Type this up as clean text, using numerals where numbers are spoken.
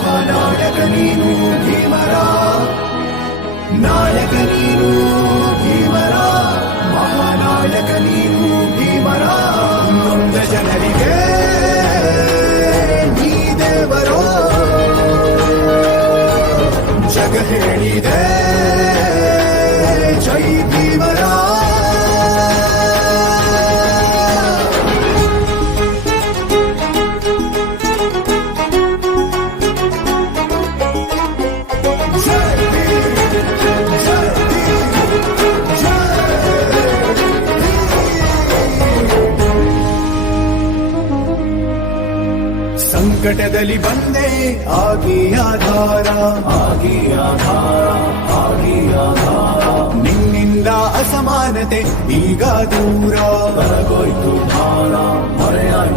ಮಹಾನಾಯಕ ನೀನು ಭೀಮರ, ನಾಯಕ ನೀನು ಭೀಮರ, ಮಹಾನಾಯಕ ನೀನು ಭೀಮರ. ನೊಂದ ಜನರಿಗೆ ನೀ ದೇವರೋ, ಜಗ ಹೇಳಿದೆ ಜೈ ಭೀಮರ. ಸಂಕಟದಲ್ಲಿ ಬಂದೆ ಆಗಿ ಆಧಾರ, ಆಗಿ ಆಧಾರ, ಆಗಿ ಆಧಾರ. ನಿನ್ನಿಂದ ಅಸಮಾನತೆ ಈಗ ದೂರ, ಕರಗೋಯ್ತು ಭಾರ, ಹೊರೆಯಾಯ್ತು